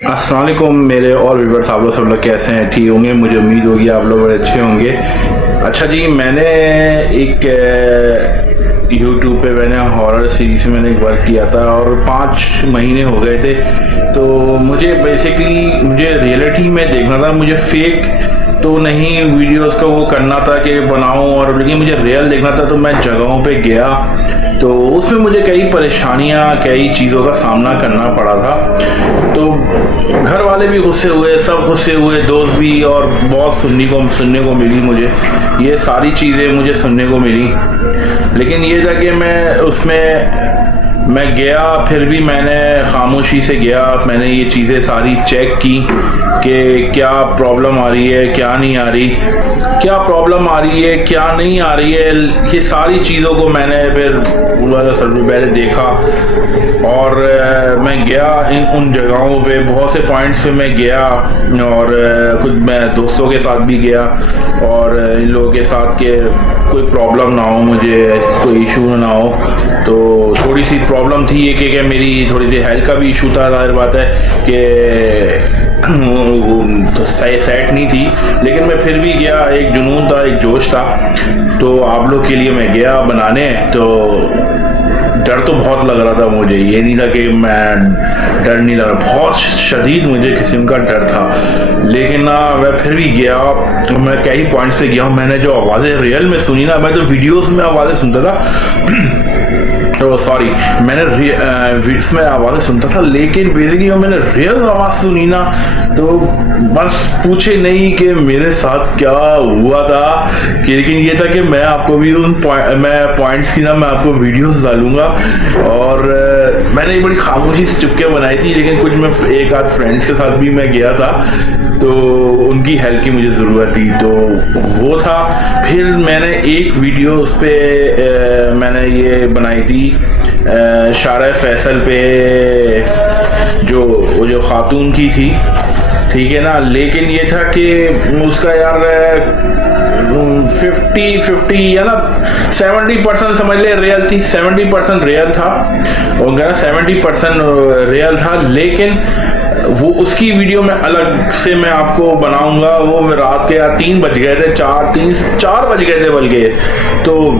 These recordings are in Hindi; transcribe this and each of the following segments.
अस्सलाम वालेकुम मेरे और व्यूवर्स, आप लोग सब लोग कैसे हैं? ठीक होंगे, मुझे उम्मीद होगी आप लोग बड़े अच्छे होंगे। अच्छा जी, मैंने एक यूट्यूब पे मैंने हॉरर सीरीज में मैंने एक वर्क किया था और 5 महीने हो गए थे। तो मुझे बेसिकली मुझे रियलिटी में देखना था, मुझे फेक तो नहीं वीडियोस का वो करना था कि बनाऊं, और लेकिन मुझे रियल देखना था। तो मैं जगहों पे गया तो उसमें मुझे कई परेशानियां, कई चीज़ों का सामना करना पड़ा था। तो घर वाले भी गुस्से हुए, सब गुस्से हुए, दोस्त भी, और बहुत सुनने को मिली मुझे, ये सारी चीज़ें मुझे सुनने को मिली। लेकिन ये था कि मैं गया, फिर भी मैंने खामोशी से गया। मैंने ये चीज़ें सारी चेक की कि क्या प्रॉब्लम आ रही है, क्या नहीं आ रही, क्या प्रॉब्लम आ रही है, क्या नहीं आ रही है। ये सारी चीज़ों को मैंने फिर पहले देखा और मैं गया उन जगहों पे, बहुत से पॉइंट्स पे मैं गया, और कुछ मैं दोस्तों के साथ भी गया, और इन लोगों के साथ के कोई प्रॉब्लम ना हो, मुझे कोई इशू ना हो। तो थोड़ी सी प्रॉब्लम थी ये कि मेरी थोड़ी सी हेल्थ का भी इशू था, जाहिर बात है कि तो सेट नहीं थी। लेकिन मैं फिर भी गया, एक जुनून था, एक जोश था। तो आप लोग के लिए मैं गया बनाने। तो डर तो बहुत लग रहा था मुझे, ये नहीं था कि मैं डर नहीं लग रहा, बहुत शदीद मुझे किस्म का डर था। लेकिन ना मैं फिर भी गया, मैं कई पॉइंट्स पे गया। मैंने जो आवाज़ें रियल में सुनी ना, मैं तो वीडियोस में आवाज़ें सुनता था तो सॉरी, मैंने इसमें आवाज़ें सुनता था, लेकिन बेसिकली मैंने रियल आवाज़ सुनी ना, तो बस पूछे नहीं कि मेरे साथ क्या हुआ था। लेकिन ये था कि मैं आपको भी मैं पॉइंट्स की ना मैं आपको वीडियोस डालूंगा। और मैंने एक बड़ी खामोशी से चुपके बनाई थी, लेकिन कुछ मैं एक आध फ्रेंड्स के साथ भी मैं गया था, तो उनकी हेल्प की मुझे ज़रूरत थी, तो वो था। फिर मैंने एक वीडियो उस पर मैंने ये बनाई थी शारा फैसल पे, जो खातून की थी, ठीक है ना। लेकिन ये था कि उसका यार 50-50 या ना 70% समझ ले रियल थी, 70% रियल था, और 70% रियल था। लेकिन वो उसकी वीडियो में अलग से मैं आपको बनाऊंगा। वो मैं रात के यार 3 बज गए थे, 4 बज गए थे बल्कि, तो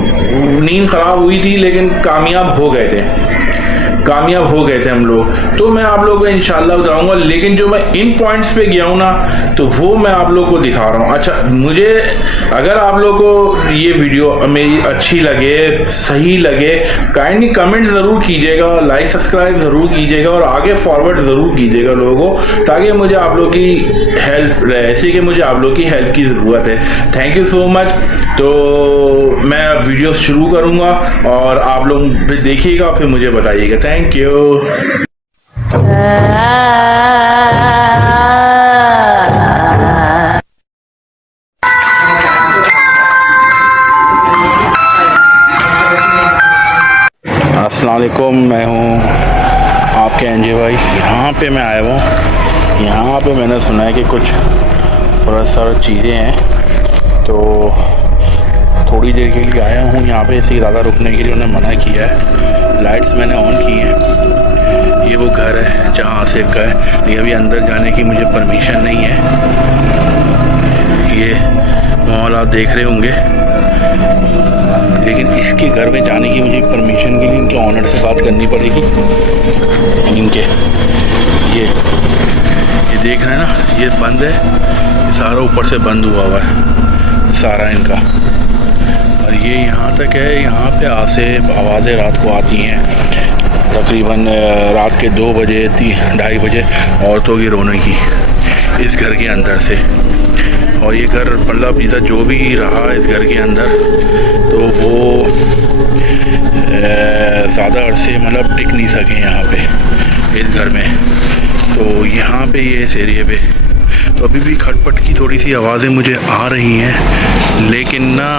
नींद खराब हुई थी, लेकिन कामयाब हो गए थे हम लोग। तो मैं आप लोगों को इंशाल्लाह बताऊंगा। लेकिन जो मैं इन पॉइंट्स पे गया हूँ ना, तो वो मैं आप लोग को दिखा रहा हूँ। अच्छा, मुझे अगर आप लोग को ये वीडियो मेरी अच्छी लगे, सही लगे, काइंडली कमेंट ज़रूर कीजिएगा, लाइक सब्सक्राइब ज़रूर कीजिएगा, और आगे फॉरवर्ड ज़रूर कीजिएगा लोगों को, ताकि मुझे आप लोग की हेल्प रहे, ऐसे कि मुझे आप लोग की हेल्प की ज़रूरत है। Thank you so much. तो मैं अब वीडियो शुरू करूँगा और आप लोग फिर देखिएगा, फिर मुझे बताइएगा। Thank you. अस्सलाम वालेकुम, मैं हूँ आपके एनजे भाई। यहाँ पे मैं आया हूँ, यहाँ पे मैंने सुना है कि कुछ बहुत सारी चीज़ें हैं, तो थोड़ी देर के लिए आया हूँ यहाँ पे। इससे ज़्यादा रुकने के लिए उन्होंने मना किया है। लाइट्स मैंने ऑन की हैं। ये वो घर है जहाँ आसिफ का है। ये अभी अंदर जाने की मुझे परमिशन नहीं है। ये मॉल आप देख रहे होंगे, लेकिन इसके घर में जाने की मुझे परमिशन के लिए इनके ऑनर से बात करनी पड़ेगी। इनके ये देख रहे हैं ना, ये बंद है, ये सारा ऊपर से बंद हुआ है सारा इनका। और ये यहाँ तक है, यहाँ पे आसिफ आवाज़ें रात को आती हैं, तकरीबन रात के 2 बजे 2:30 बजे औरतों की रोने की इस घर के अंदर से। और ये घर मतलब इधर जो भी रहा इस घर के अंदर, तो वो ज़्यादा अरसे मतलब टिक नहीं सके यहाँ पे इस घर में। तो यहाँ पे ये इस एरिए पे तो अभी भी खटपट की थोड़ी सी आवाज़ें मुझे आ रही हैं, लेकिन ना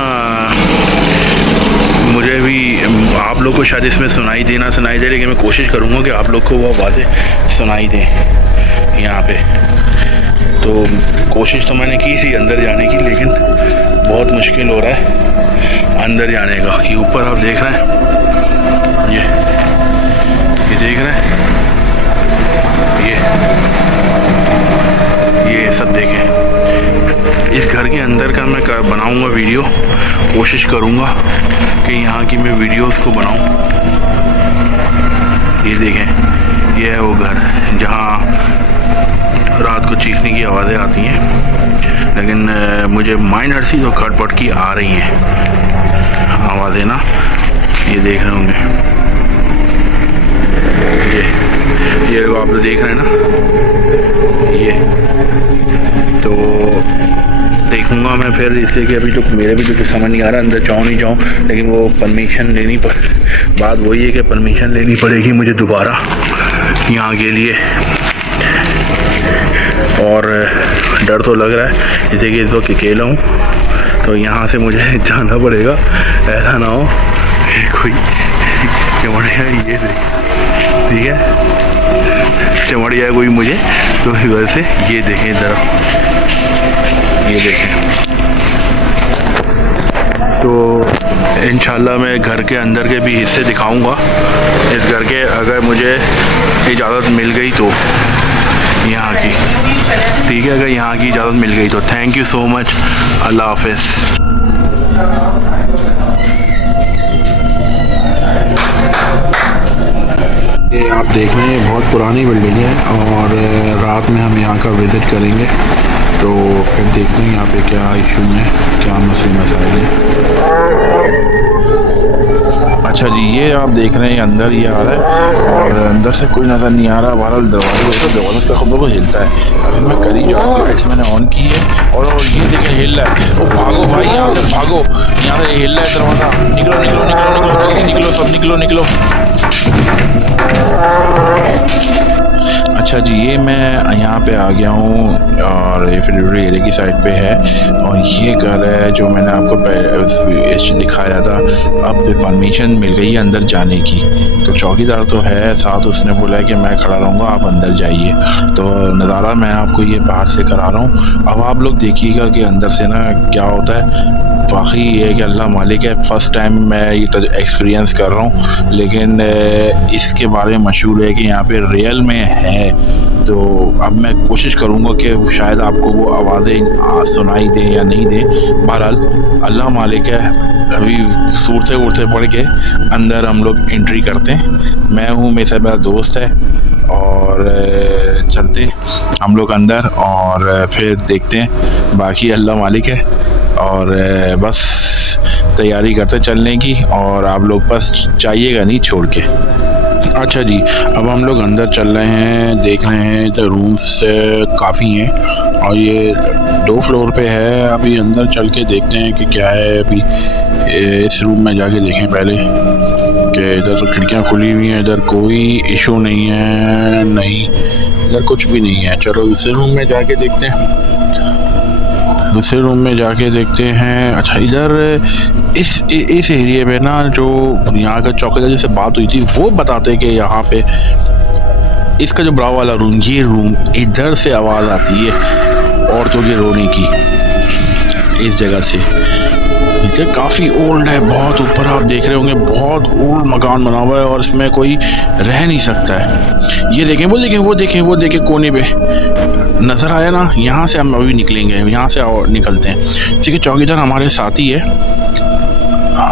मुझे भी आप लोग को शायद इसमें सुनाई दे, लेकिन मैं कोशिश करूँगा कि आप लोग को वो आवाज़ें सुनाई दें यहाँ पे। तो कोशिश तो मैंने की थी अंदर जाने की, लेकिन बहुत मुश्किल हो रहा है अंदर जाने का। ये ऊपर आप देख रहे हैं, ये देख रहे हैं, ये इस घर के अंदर का मैं बनाऊंगा वीडियो, कोशिश करूंगा कि यहाँ की मैं वीडियोस को बनाऊं। ये देखें, ये है वो घर जहाँ रात को चीखने की आवाज़ें आती हैं, लेकिन मुझे माइंड हर्सी तो खटपट की आ रही हैं आवाज़ें ना। ये देख रहे होंगे, ये आप देख रहे हैं ना, ये तो देखूंगा मैं फिर, इसलिए कि अभी तो मेरे भी तो कुछ समझ नहीं आ रहा, अंदर जाऊँ नहीं जाऊँ, लेकिन वो परमिशन लेनी बात वही है कि परमिशन लेनी पड़ेगी मुझे दोबारा यहाँ के लिए। और डर तो लग रहा है जैसे कि इस वक्त अकेला हूँ, तो यहाँ से मुझे जाना पड़ेगा, ऐसा ना हो कोई चमड़िया ये ठीक है चमड़िया कोई मुझे, तो इस वजह से ये देखें ज़रा, ये देखें। तो इंशाल्लाह मैं घर के अंदर के भी हिस्से दिखाऊंगा इस घर के, अगर मुझे इजाज़त मिल गई तो यहाँ की, ठीक है, अगर यहाँ की इजाज़त मिल गई तो। थैंक यू सो मच, अल्लाह हाफ़िज़। ये आप देख रहे हैं बहुत पुरानी बिल्डिंग है, और रात में हम यहाँ का विज़िट करेंगे, तो फिर देखते हैं यहाँ पे क्या इशू है, क्या मसाइल है। अच्छा जी, ये आप देख रहे हैं अंदर ये आ रहा है, और अंदर से कोई नज़र नहीं आ रहा। बहरहाल दरवाज़ा का खुद को हिलता है। अभी मैं करी जाऊँ, लाइट्स मैंने ऑन की है, और ये देखिए हिल रहा है। ओ भागो भाई, यहाँ से भागो, यहाँ से हिल रहा है दरवाज़ा। निकलो निकलो निकलो निकलो जल्दी निकलो, सब निकलो निकलो। अच्छा जी, ये मैं यहाँ पे आ गया हूँ, और ये फिर एरिया की साइड पे है, और ये घर है जो मैंने आपको दिखाया था। अब परमिशन मिल गई है अंदर जाने की, तो चौकीदार तो है साथ, उसने बोला है कि मैं खड़ा रहूँगा, आप अंदर जाइए। तो नज़ारा मैं आपको ये बाहर से करा रहा हूँ, अब आप लोग देखिएगा कि अंदर से ना क्या होता है। बाकी ये है कि अल्लाह मालिक है, फ़र्स्ट टाइम मैं ये एक्सपीरियंस कर रहा हूँ, लेकिन इसके बारे में मशहूर है कि यहाँ पे रियल में है। तो अब मैं कोशिश करूँगा कि शायद आपको वो आवाज़ें सुनाई दें या नहीं दें। बहरहाल अल्लाह मालिक है, अभी सूरतें वूरतें पढ़ के अंदर हम लोग एंट्री करते हैं। मैं हूँ, मेरे साथ मेरा दोस्त है, और चलते हम लोग अंदर, और फिर देखते हैं। बाकी अल्लाह मालिक है, और बस तैयारी करते चलने की, और आप लोग बस जाइएगा नहीं छोड़ के। अच्छा जी, अब हम लोग अंदर चल रहे हैं, देख रहे हैं तो रूम्स काफ़ी हैं, और ये 2 फ्लोर पे है। अभी अंदर चल के देखते हैं कि क्या है। अभी इस रूम में जाके देखें पहले कि इधर तो खिड़कियाँ खुली हुई हैं, इधर कोई इशू नहीं है, नहीं इधर कुछ भी नहीं है। चलो दूसरे रूम में जाके देखते हैं, दूसरे रूम में जाके देखते हैं। अच्छा, इधर इस एरिया पे ना, जो यहाँ का चौकीदार जैसे बात हुई थी, वो बताते कि यहाँ पे इसका जो बड़ा वाला रूम, ये रूम, इधर से आवाज़ आती है औरतों के रोने की, इस जगह से। ये काफ़ी ओल्ड है, बहुत ऊपर आप देख रहे होंगे, बहुत ओल्ड मकान बना हुआ है, और इसमें कोई रह नहीं सकता है। ये देखें, वो देखें, वो देखें, वो देखें कोने पे नज़र आया ना, यहाँ से हम अभी निकलेंगे, यहाँ से और निकलते हैं। ठीक है, चौकीदार हमारे साथ ही है,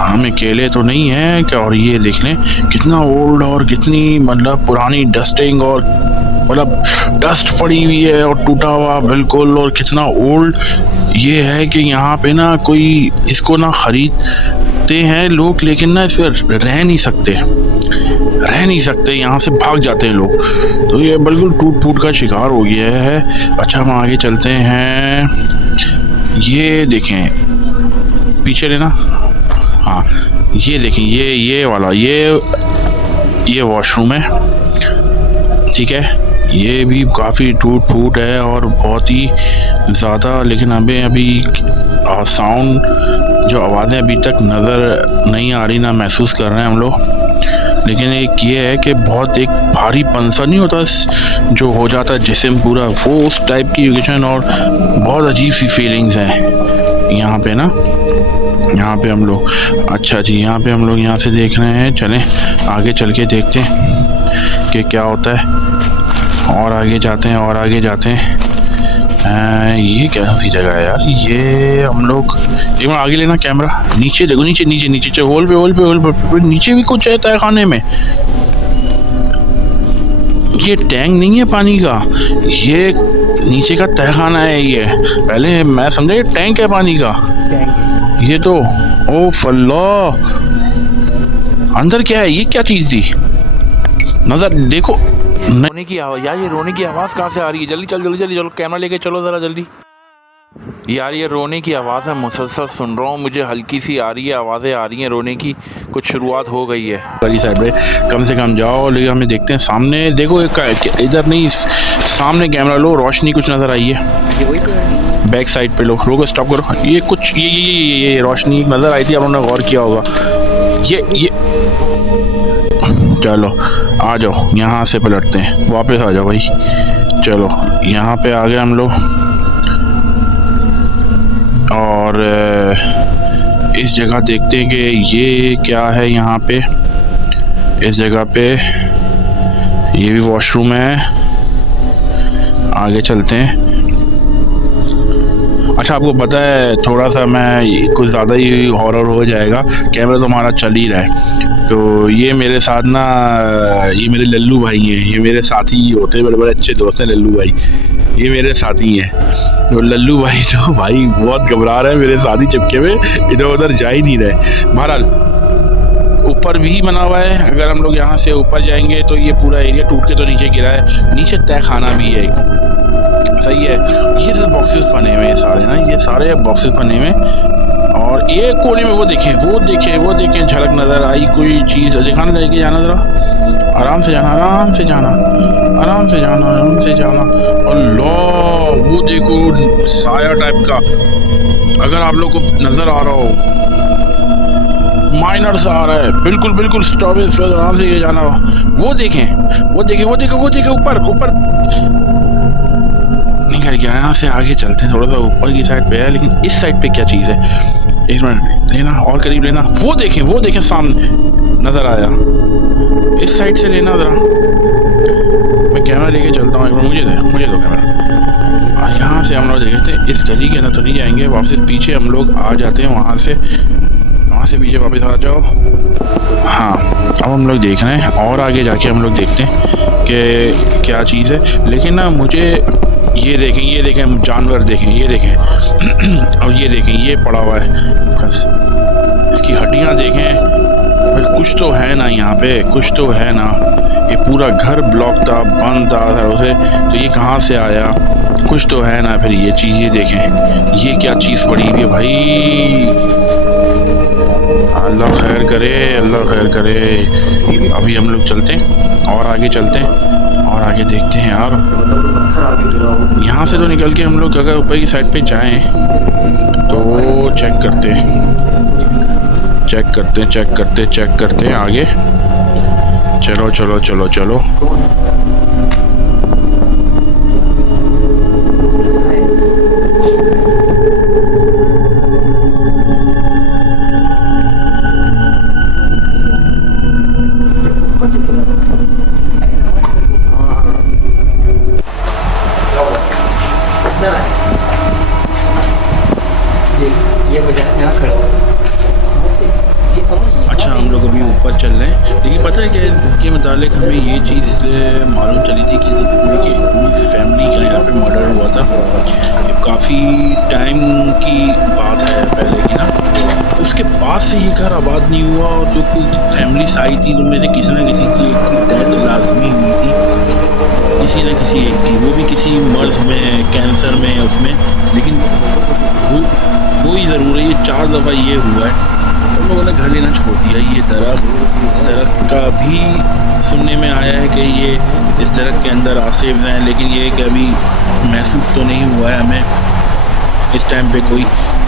हम अकेले तो नहीं है क्या। और ये देख लें कितना ओल्ड, और कितनी मतलब पुरानी डस्टिंग, और मतलब डस्ट पड़ी हुई है, और टूटा हुआ बिल्कुल, और कितना ओल्ड ये है कि यहाँ पे ना कोई इसको ना ख़रीदते हैं लोग, लेकिन ना इस पर रह नहीं सकते, यहाँ से भाग जाते हैं लोग। तो ये बिल्कुल टूट फूट का शिकार हो गया है। अच्छा, हम आगे चलते हैं। ये देखें, पीछे लेना, हाँ ये देखें, ये वाला, ये वॉशरूम है, ठीक है। ये भी काफ़ी टूट फूट है और बहुत ही ज़्यादा, लेकिन हमें अभी साउंड, जो आवाज़ें अभी तक नज़र नहीं आ रही, ना महसूस कर रहे हैं हम लोग। लेकिन एक ये है कि बहुत एक भारी पंसा नहीं होता जो हो जाता है जिस्म पूरा, वो उस टाइप की लोकेशन, और बहुत अजीब सी फीलिंग्स हैं यहाँ पे ना, यहाँ पे हम लोग। अच्छा जी, यहाँ पे हम लोग यहाँ से देख रहे हैं, चलें आगे चल के देखते हैं कि क्या होता है, और आगे जाते हैं, और आगे जाते हैं। ये क्या सी जगह है यार, ये हम लोग एक बार आगे लेना कैमरा, नीचे देखो, नीचे नीचे नीचे नीचे, होल पे नीचे भी कुछ है तय खाने में। ये टैंक नहीं है पानी का, ये नीचे का तहखाना है। ये पहले मैं समझा ये टैंक है पानी का, ये तो ओ फल्ला, अंदर क्या है, ये क्या चीज थी, नजर देखो। रोने की आवाज यार, ये रोने की आवाज कहाँ से आ रही है? जल्दी चल, जल्दी जल्दी चलो, कैमरा लेके चलो जरा जल्दी। यार ये रोने की आवाज़ है, मुसलसल सुन रहा हूँ, मुझे हल्की सी आ रही है, आवाज़ें आ रही हैं रोने की, कुछ शुरुआत हो गई है। वाली साइड पे कम से कम जाओ, लेकिन हमें देखते हैं सामने, देखो इधर नहीं, सामने कैमरा लो, रोशनी कुछ नज़र आई है, बैक साइड पे लो, रोको स्टॉप करो, ये कुछ ये रोशनी नज़र आई थी, आप लोगों ने गौर किया होगा। ये चलो आ जाओ, यहाँ से पलटते हैं, वापस आ जाओ भाई। चलो यहाँ पे आ गए हम लोग, और इस जगह देखते हैं कि ये क्या है यहाँ पे। इस जगह पे ये भी वॉशरूम है, आगे चलते हैं। अच्छा आपको पता है, थोड़ा सा मैं कुछ ज़्यादा ही हॉरर हो जाएगा, कैमरा तो हमारा चल ही रहा है, तो ये मेरे साथ ना, ये मेरे लल्लू भाई हैं, ये मेरे साथी होते हैं, बड़े बड़े अच्छे दोस्त हैं लल्लू भाई, ये मेरे साथी हैं। तो लल्लू भाई तो भाई बहुत घबरा रहे हैं मेरे साथी चिपके में, इधर उधर जा ही नहीं रहे। बहरहाल ऊपर भी बना हुआ है, अगर हम लोग यहाँ से ऊपर जाएंगे तो ये पूरा एरिया टूट के तो नीचे गिरा है, नीचे तय खाना भी है, सही है। ये तो बॉक्सेस बने हुए हैं सारे ना, ये सारे बॉक्सेस बने हुए, और एक कोने में वो देखें झलक नज़र आई कोई चीज़, दिखाने लेके जाना जरा, आराम से जाना, आराम से जाना, आराम से जाना, आराम से जाना। अल्लाह वो देखो साया टाइप का, अगर आप लोग को नज़र आ रहा हो, माइनर सा आ रहा है, बिल्कुल बिल्कुल स्टॉप, आराम से ये जाना। वो देखें ऊपर निकल गया। यहाँ से आगे चलते हैं, थोड़ा सा ऊपर की साइड पे है, लेकिन इस साइड पे क्या चीज़ है, एक मिनट लेना और करीब लेना, वो देखें सामने नज़र आया, इस साइड से लेना ज़रा, मैं कैमरा लेके चलता हूँ, एक बार मुझे दो कैमरा। यहाँ से हम लोग देखे थे, इस गली के अंदर तो नहीं जाएंगे, वापस पीछे हम लोग आ जाते हैं, वहाँ से पीछे वापस आ जाओ। हाँ अब हम लोग देख रहे हैं, और आगे जाके हम लोग देखते हैं कि क्या चीज़ है, लेकिन ना मुझे ये देखें जानवर देखें, ये देखें और ये देखें, ये पड़ा हुआ है, इसकी हड्डियाँ देखें, कुछ तो है ना यहाँ पे, कुछ तो है ना। ये पूरा घर ब्लॉक था, बंद था उसे, तो ये कहाँ से आया, कुछ तो है ना। फिर ये चीज़ ये देखें, ये क्या चीज़ पड़ी हुई है भाई, अल्लाह खैर करे। अभी हम लोग चलते हैं और आगे चलते हैं और आगे देखते हैं यार। यहाँ से तो निकल के हम लोग अगर ऊपर की साइड पे जाएं तो चेक करते हैं आगे। चलो अच्छा हम लोग अभी ऊपर चल रहे हैं, लेकिन पता है कि इसके मुतालिक हमें ये चीज़ मालूम चली थी कि पूरी फैमिली का यहाँ पे मर्डर हुआ था। ये काफ़ी टाइम की बात है पहले की ना, उसके बाद से ये घर आबाद नहीं हुआ, और जो कोई फैमिली आई थी उनमें से किसी न किसी की डेथ लाजमी हुई थी, किसी न किसी एक की, वो भी किसी मर्ज में, कैंसर में, उसमें, लेकिन वो ही ज़रूर है, ये 4 दफ़ा ये हुआ है। हम लोगों ने घर लेना छोड़ दिया। ये दरख्त का भी सुनने में आया है कि ये इस दरख्त के अंदर आसिफ हैं, लेकिन ये कभी महसूस तो नहीं हुआ है हमें इस टाइम पे कोई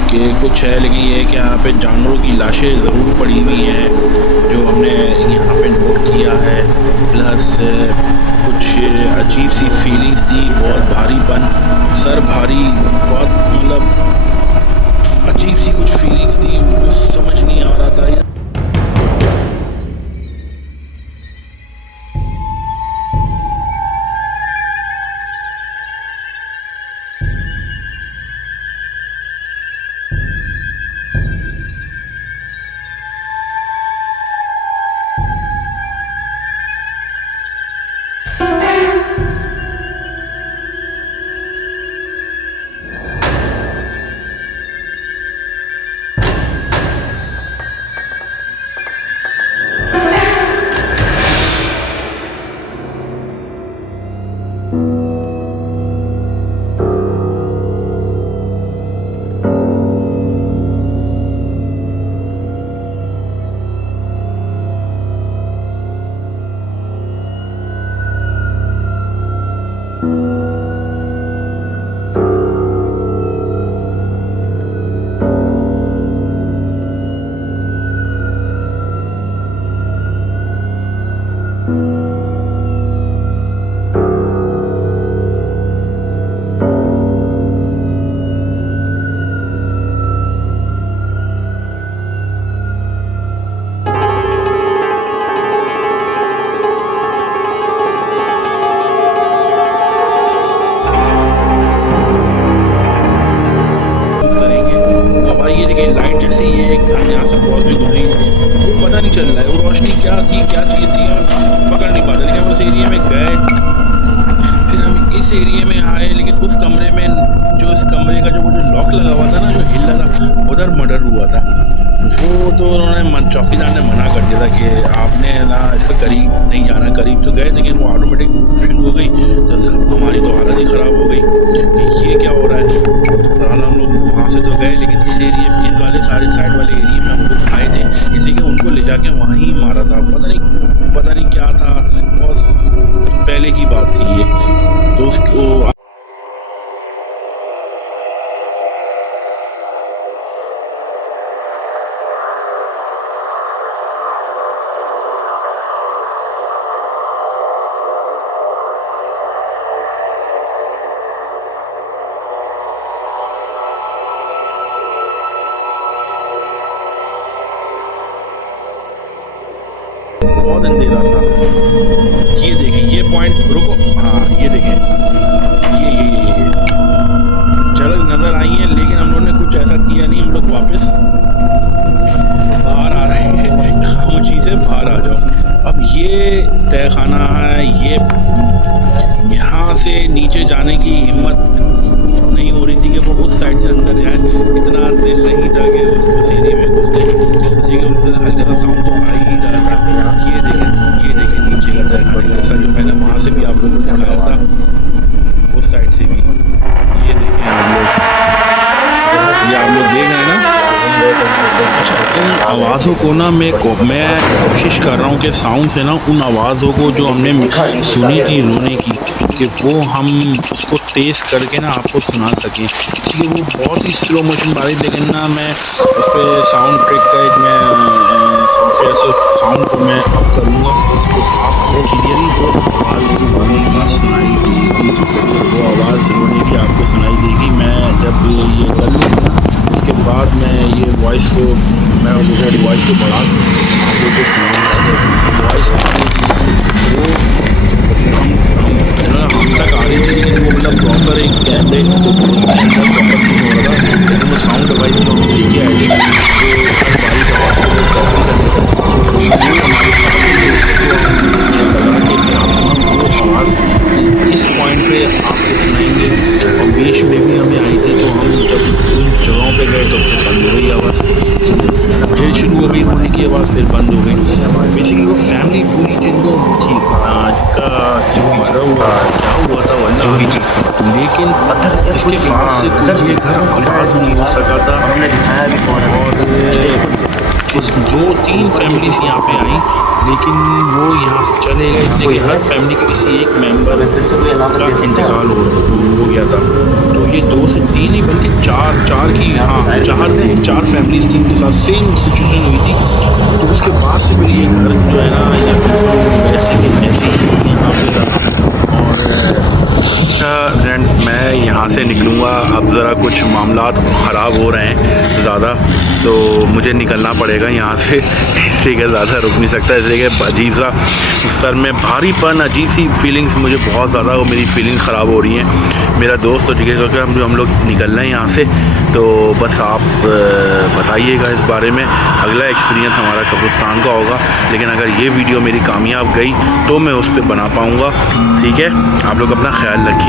कि कुछ है, लेकिन ये है कि यहाँ पे जानवरों की लाशें ज़रूर पड़ी हुई हैं जो हमने यहाँ पे नोट किया है। प्लस कुछ अजीब सी फीलिंग्स थी, बहुत भारीपन, सर भारी, बहुत मतलब अजीब सी कुछ फीलिंग्स थी, वो समझ नहीं आ रहा था। कमरे का जो लॉक लगा हुआ था ना, जो हिल रहा था, उधर मर्डर हुआ था। वो तो उन्होंने चौकीदार ने मना कर दिया था कि आपने ना इसके करीब नहीं जाना। करीब तो गए, लेकिन वो ऑटोमेटिक शुरू हो गई, तो हमारी तो हालत ही ख़राब हो गई कि ये क्या हो रहा है। फिलहाल हम लोग वहाँ से तो गए, लेकिन इस एरिए, इस वाले सारे साइड वाले एरिए में हम लोग आए थे, इसी के उनको ले जाके वहीं मारा था। पता नहीं क्या था, बहुत पहले की बात थी ये। तो उसको बहुत अंधेरा था। ये देखें, ये पॉइंट, रुको, हाँ ये देखें, ये झलक नजर आई है, लेकिन हम लोगों ने कुछ ऐसा किया नहीं। हम लोग वापस बाहर आ रहे हैं, खामोशी से बाहर आ जाओ। अब ये तहखाना है, ये यहाँ से नीचे जाने की हिम्मत नहीं हो रही थी कि वो उस साइड से अंदर जाए। इतना दिल नहीं था कि उस एरिया में घुसते, इसी के उनसे हल्का सा साउंड तो आ ही रहा था। ये देखें नीचे का तहखाना, जैसा जो मैंने वहाँ से भी आप लोगों को दिखाया था, उस साइड से भी। ये देखें आप लोग, ये आप लोग देख रहे हैं ना। इन आवाज़ों को ना मैं कोशिश कर रहा हूँ कि साउंड से ना उन आवाज़ों को जो हमने सुनी थी रोने की, कि वो हम उसको तेज़ करके ना आपको सुना सकें। ठीक है, वो बहुत ही स्लो मोशन बारिश, लेकिन ना मैं उस पर साउंड ट्रिक का एक मैं ऐसे साउंड को मैं अप करूँगा, तो आपको क्लियरली वो आवाज़ रोने की सुनाई देगी। वो आवाज़ रोने की आपको सुनाई देगी। मैं जब ये कर लूँगा, उसके बाद मैं ये वॉइस को, मैं उसकी वॉइस को बढ़ा के आप लोगों को सुनाऊँगा। वॉइस हम तक आ रही थी, लेकिन वो मतलब प्रॉपर एक कैमरे तो उसके अंदर प्रॉपर सीन हो रहा था, लेकिन वो साउंड डिवाइस जो हम लेके आए थे, तो हर बारी आवाज़ को लोग कॉपी करते थे, तो वो आवाज़ इस पॉइंट पे आपको सुनाएंगे। और बीच में भी हमें आई थी, तो हम जब उन जगहों पे गए तो फिर बंद हो गई आवाज़, फिर शुरू हो गई रोने की आवाज़, फिर बंद हो गई। बेसिकली वो फैमिली पूरी जिनको थी, आज का जो गुजरा हुआ क्या हुआ था वल्लाह, लेकिन इसके बाद से कोई ये घर आबाद नहीं हो सका था। और कुछ 2-3 फैमिलीज यहाँ पे आई, लेकिन वो यहाँ से चले गए, इसलिए कि हर फैमिली के किसी एक मेंबर का इंतकाल हो गया था। तो ये 2 से 3 ही बल्कि 4 की, हाँ 4 फैमिलीज थी, इनके साथ सेम सिचुएशन हुई थी। तो उसके बाद से फिर ये घर जो है ना, ये ऐसे के ऐसे यहाँ पे रहा। और फ्रेंड्स, मैं यहाँ से निकलूँगा, अब ज़रा कुछ मामलात ख़राब हो रहे हैं ज़्यादा, तो मुझे निकलना पड़ेगा यहाँ से, इसलिए कि ज़्यादा रुक नहीं सकता। इसलिए कि अजीब सा सर में भारीपन, अजीब सी फीलिंग्स मुझे बहुत ज़्यादा, वो मेरी फीलिंग्स ख़राब हो रही हैं। मेरा दोस्त तो ठीक है, क्योंकि हम लोग निकल रहे हैं यहाँ से, तो बस आप बताइएगा इस बारे में। अगला एक्सपीरियंस हमारा कब्रिस्तान का होगा, लेकिन अगर ये वीडियो मेरी कामयाब गई तो मैं उस पर बना पाऊँगा। ठीक है, आप लोग अपना ख्याल रखिए।